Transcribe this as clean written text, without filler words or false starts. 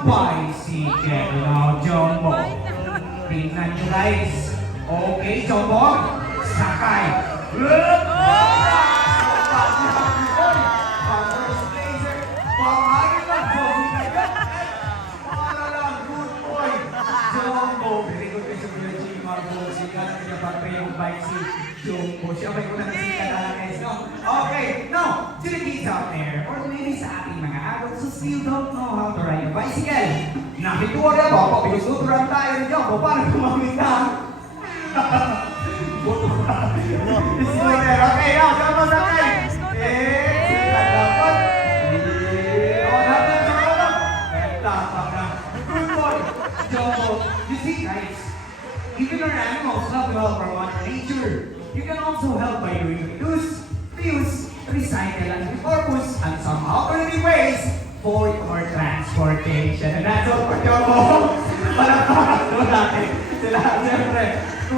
bicycle. Now, Jumbo. Tingnan nyo guys. Okay, Jumbo. Sakay. Okay, now, to the kids out there, or maybe sa ating mga adults who still don't know how to ride a bicycle. Nakituwa na ba? Because tuturan tayo ng Jumbo para gumamit na. Okay, now, Jumbo sakay. Good boy, Jumbo. You see, guys, even our animals love to help our Mother Nature. You can also help by doing reuse, recycle, and repurpose, and some alternative ways for your transportation. And that's all for Jumbo. Palakpakan natin sila, siyempre.